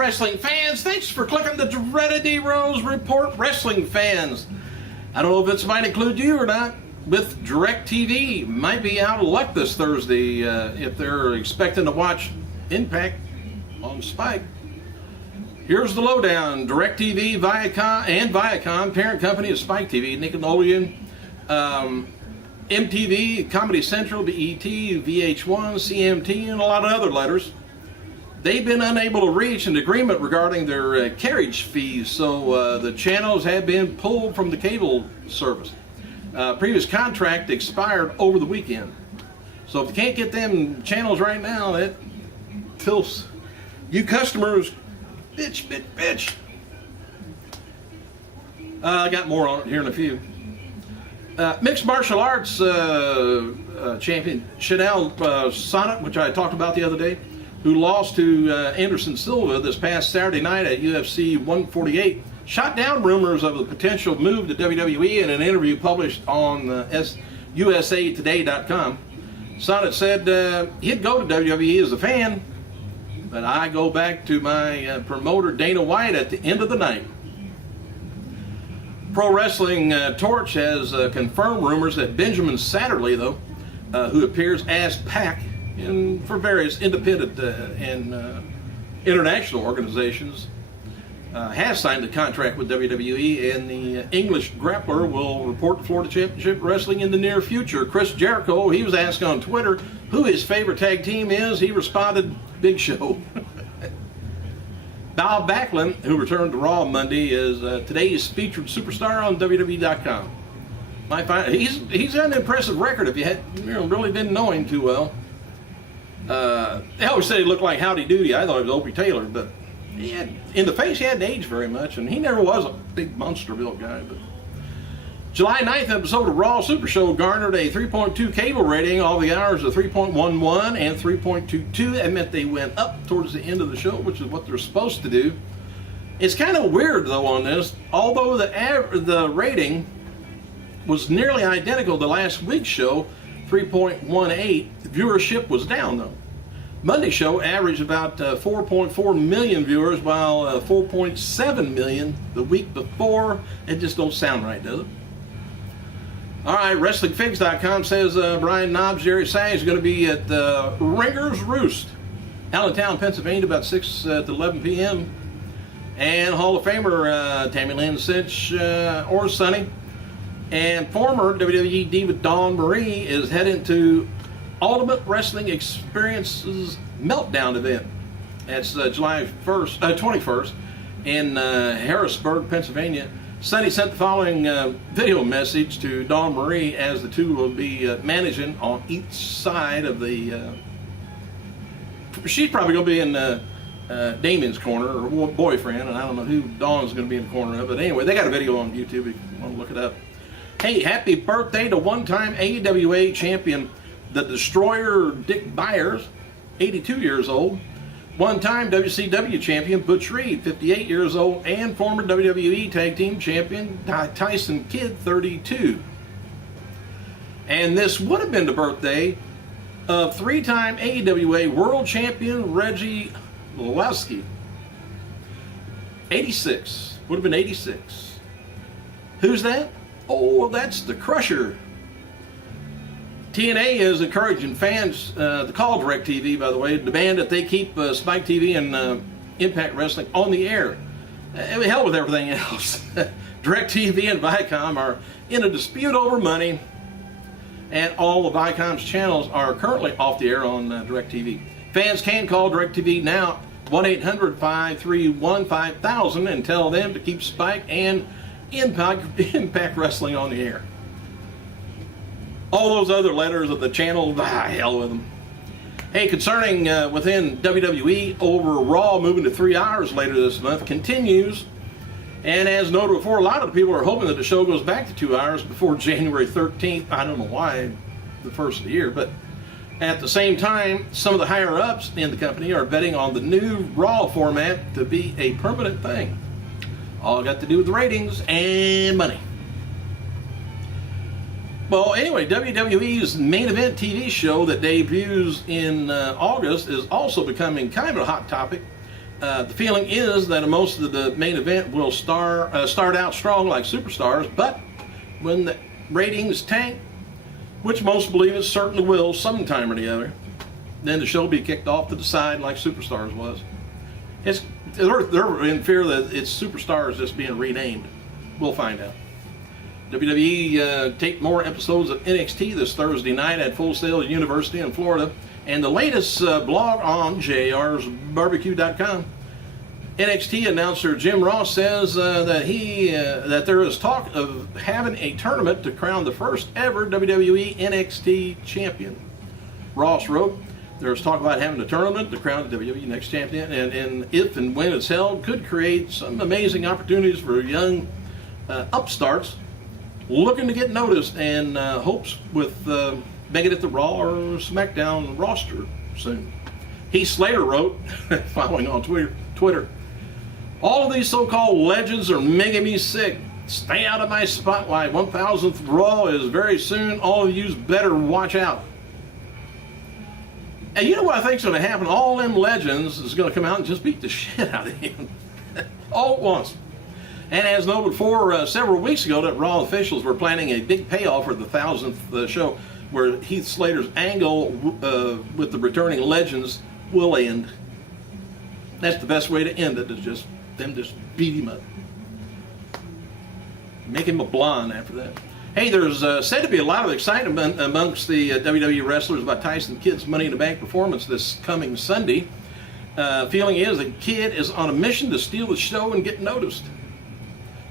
wrestling fans, thanks for clicking the dreaded D-Rose Report. Wrestling fans, I don't know if this might include you or not, with DirecTV might be out of luck this Thursday if they're expecting to watch Impact on Spike. Here's the lowdown. DirecTV, Viacom, parent company of Spike TV, Nickelodeon, MTV, Comedy Central, BET, VH1, CMT, and a lot of other letters. They've been unable to reach an agreement regarding their carriage fees, so the channels have been pulled from the cable service. Previous contract expired over the weekend. So if you can't get them channels right now, that tilts you customers, bitch. I got more on it here in a few. Mixed martial arts champion Chanel Sonnet, which I talked about the other day, who lost to Anderson Silva this past Saturday night at UFC 148, shot down rumors of a potential move to WWE in an interview published on USAtoday.com. Sonnet said he'd go to WWE as a fan, but I go back to my promoter Dana White at the end of the night. Pro Wrestling Torch has confirmed rumors that Benjamin Satterley, though, who appears as Pac for various independent and international organizations, has signed a contract with WWE, and the English grappler will report to Florida Championship Wrestling in the near future. Chris Jericho, he was asked on Twitter who his favorite tag team is. He responded, Big Show. Bob Backlund, who returned to Raw Monday, is today's featured superstar on WWE.com. He's got an impressive record if you really didn't know him too well. They always said he looked like Howdy Doody. I thought it was Opie Taylor, but in the face he hadn't aged very much, and he never was a big monster-built guy. But July 9th episode of Raw Super Show garnered a 3.2 cable rating. All the hours of 3.11 and 3.22. That meant they went up towards the end of the show, which is what they're supposed to do. It's kind of weird, though, on this. Although the rating was nearly identical to last week's show, 3.18, viewership was down, though. Monday's show averaged about 4.4 million viewers, while 4.7 million the week before. It just don't sound right, does it? All right, WrestlingFigs.com says Brian Knobbs, Jerry Sang is going to be at Ringer's Roost, Allentown, Pennsylvania, about 6 to 11 p.m. And Hall of Famer Tammy Lynn Cinch or Sonny and former WWE diva Dawn Marie is heading to Ultimate Wrestling Experience's Meltdown event. That's July 21st in Harrisburg, Pennsylvania. Sonny sent the following video message to Dawn Marie as the two will be managing on each side of the... she's probably going to be in Damien's corner, or boyfriend, and I don't know who Dawn's going to be in the corner of. But anyway, they got a video on YouTube if you want to look it up. Hey, happy birthday to one-time AWA champion, the Destroyer Dick Byers, 82 years old. One-time WCW champion Butch Reed, 58 years old, and former WWE Tag Team champion Tyson Kidd, 32. And this would have been the birthday of three-time AWA World Champion Reggie Lowski. 86. Would have been 86. Who's that? Oh, that's the Crusher. TNA is encouraging fans to call DirecTV, by the way, demand that they keep Spike TV and Impact Wrestling on the air. Hell with everything else. DirecTV and Viacom are in a dispute over money, and all of Viacom's channels are currently off the air on DirecTV. Fans can call DirecTV now, 1-800-531-5000, and tell them to keep Spike and Impact Wrestling on the air. All those other letters of the channel, hell with them. Hey, concerning within WWE, over Raw moving to 3 hours later this month continues. And as noted before, a lot of the people are hoping that the show goes back to 2 hours before January 13th. I don't know why, the first of the year, but at the same time, some of the higher ups in the company are betting on the new Raw format to be a permanent thing. All got to do with the ratings and money. Well, anyway, WWE's main event TV show that debuts in August is also becoming kind of a hot topic The feeling is that most of the main event will start out strong like Superstars, but when the ratings tank, which most believe it certainly will sometime or the other, then the show will be kicked off to the side like Superstars was. They're in fear that it's Superstars just being renamed. We'll find out. WWE taped more episodes of NXT this Thursday night at Full Sail University in Florida. And the latest blog on JR'sBarbecue.com, NXT announcer Jim Ross says that there is talk of having a tournament to crown the first ever WWE NXT champion. Ross wrote, "There's talk about having a tournament to crown the WWE next champion, and if and when it's held, could create some amazing opportunities for young upstarts looking to get noticed, and hopes with making it the Raw or SmackDown roster soon." Heath Slater wrote, following on Twitter, "All of these so-called legends are making me sick. Stay out of my spotlight. 1000th Raw is very soon. All of yous better watch out." And you know what I think's going to happen? All them legends is going to come out and just beat the shit out of him all at once. And as noted before several weeks ago, that Raw officials were planning a big payoff for the 1000th show, where Heath Slater's angle with the returning legends will end. That's the best way to end it, is just them just beat him up. Make him a blonde after that. Hey, there's said to be a lot of excitement amongst the WWE wrestlers about Tyson Kidd's Money in the Bank performance this coming Sunday. Feeling is that Kidd is on a mission to steal the show and get noticed.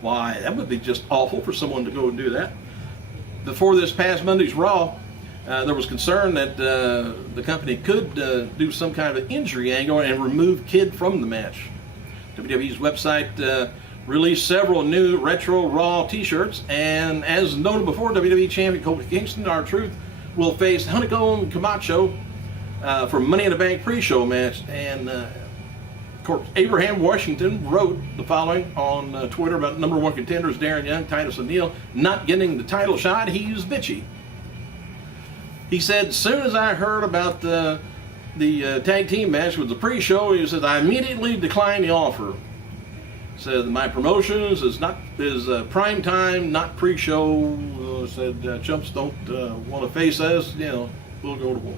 Why, that would be just awful for someone to go and do that. Before this past Monday's Raw, there was concern that the company could do some kind of injury angle and remove Kidd from the match. WWE's website released several new retro Raw t-shirts, and as noted before, WWE champion Kofi Kingston, R-Truth, will face Honeycomb Camacho for Money in the Bank pre-show match. And of course, Abraham Washington wrote the following on Twitter about #1 contenders Darren Young, Titus O'Neil not getting the title shot. He's bitchy. He said, "As soon as I heard about the tag team match with the pre-show," he said, "I immediately declined the offer. Said my promotions is prime time, not pre-show. Said chumps don't want to face us. You know, we'll go to war."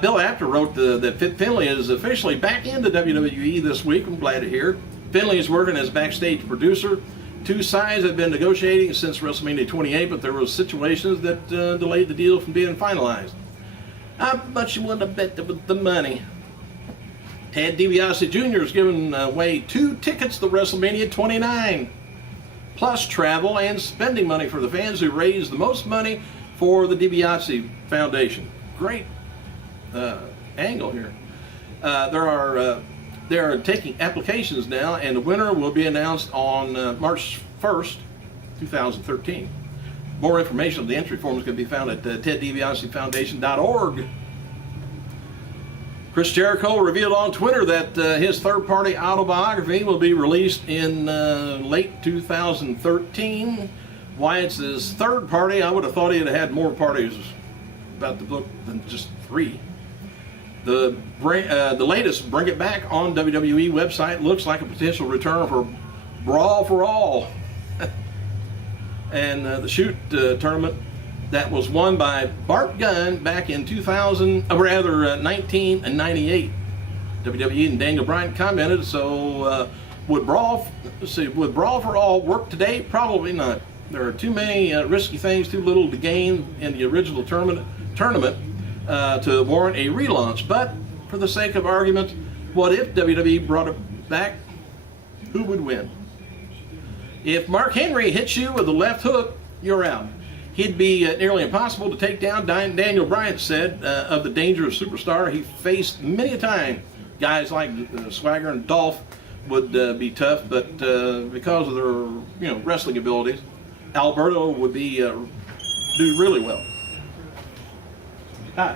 Bill Apter wrote that Finley is officially back into WWE this week. I'm glad to hear. Finley is working as backstage producer. Two sides have been negotiating since WrestleMania 28, but there were situations that delayed the deal from being finalized. How much you want to bet with the money? Ted DiBiase Jr. is giving away 2 tickets to WrestleMania 29, plus travel and spending money for the fans who raise the most money for the DiBiase Foundation. Great angle here. They are taking applications now, and the winner will be announced on March 1st, 2013. More information on the entry forms can be found at TedDiBiaseFoundation.org. Chris Jericho revealed on Twitter that his third-party autobiography will be released in late 2013. Why it's his third party, I would have thought he'd have had more parties about the book than just 3. The latest Bring It Back on WWE website looks like a potential return for Brawl for All. And the shoot tournament that was won by Bart Gunn back in 1998. WWE and Daniel Bryan commented, so would Brawl for All work today? Probably not. There are too many risky things, too little to gain in the original tournament to warrant a relaunch. But for the sake of argument, what if WWE brought it back? Who would win? If Mark Henry hits you with a left hook, you're out. He'd be nearly impossible to take down. Daniel Bryan said of the dangerous superstar he faced many a time. Guys like Swagger and Dolph would be tough, but because of their wrestling abilities, Alberto would be do really well. Hi.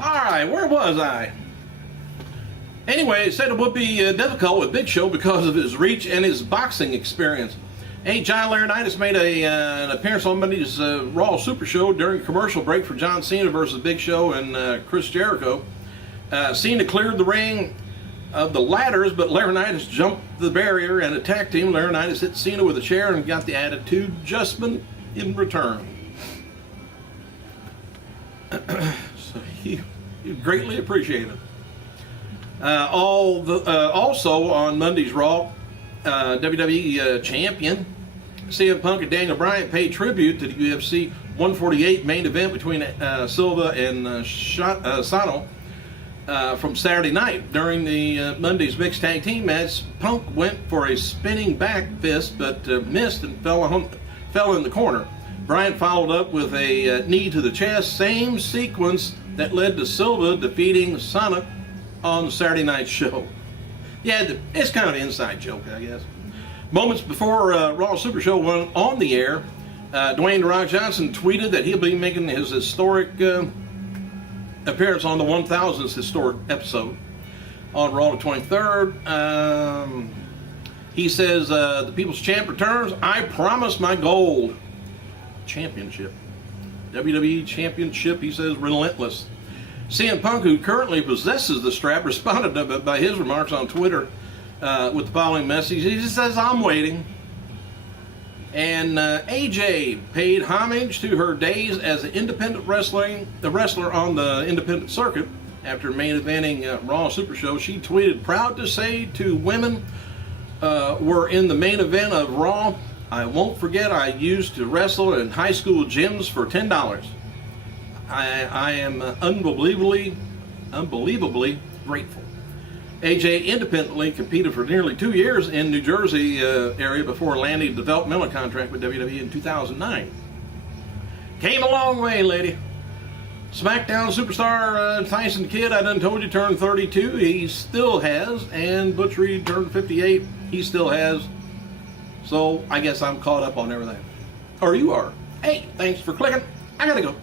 All right, where was I? Anyway, it said it would be difficult with Big Show because of his reach and his boxing experience. Hey, John Laurinaitis made an appearance on Monday's Raw Super Show during a commercial break for John Cena versus Big Show and Chris Jericho. Cena cleared the ring of the ladders, but Laurinaitis jumped the barrier and attacked him. Laurinaitis hit Cena with a chair and got the attitude adjustment in return. So he greatly appreciated it. Also on Monday's Raw, WWE champion CM Punk and Daniel Bryan paid tribute to the UFC 148 main event between Silva and Sano from Saturday night. During the Monday's mixed tag team match, Punk went for a spinning back fist but missed and fell in the corner. Bryan followed up with a knee to the chest, same sequence that led to Silva defeating Sano on the Saturday night show. Yeah, it's kind of an inside joke, I guess. Moments before Raw Super Show went on the air, Dwayne "The Rock" Johnson tweeted that he'll be making his historic appearance on the 1000th historic episode on Raw the 23rd. He says, the People's Champ returns. I promise my gold. Championship. WWE Championship, he says, relentless. CM Punk, who currently possesses the strap, responded by his remarks on Twitter with the following message. He just says, I'm waiting. And AJ paid homage to her days as an independent wrestler on the independent circuit. After main eventing Raw Super Show, she tweeted, proud to say to women were in the main event of Raw, I won't forget I used to wrestle in high school gyms for $10. I am unbelievably grateful. AJ independently competed for nearly 2 years in New Jersey area before landing a developmental contract with WWE in 2009. Came a long way, lady. SmackDown superstar Tyson Kidd, I done told you, turned 32. He still has. And Butch Reed turned 58. He still has. So I guess I'm caught up on everything. Or you are. Hey, thanks for clicking. I gotta go.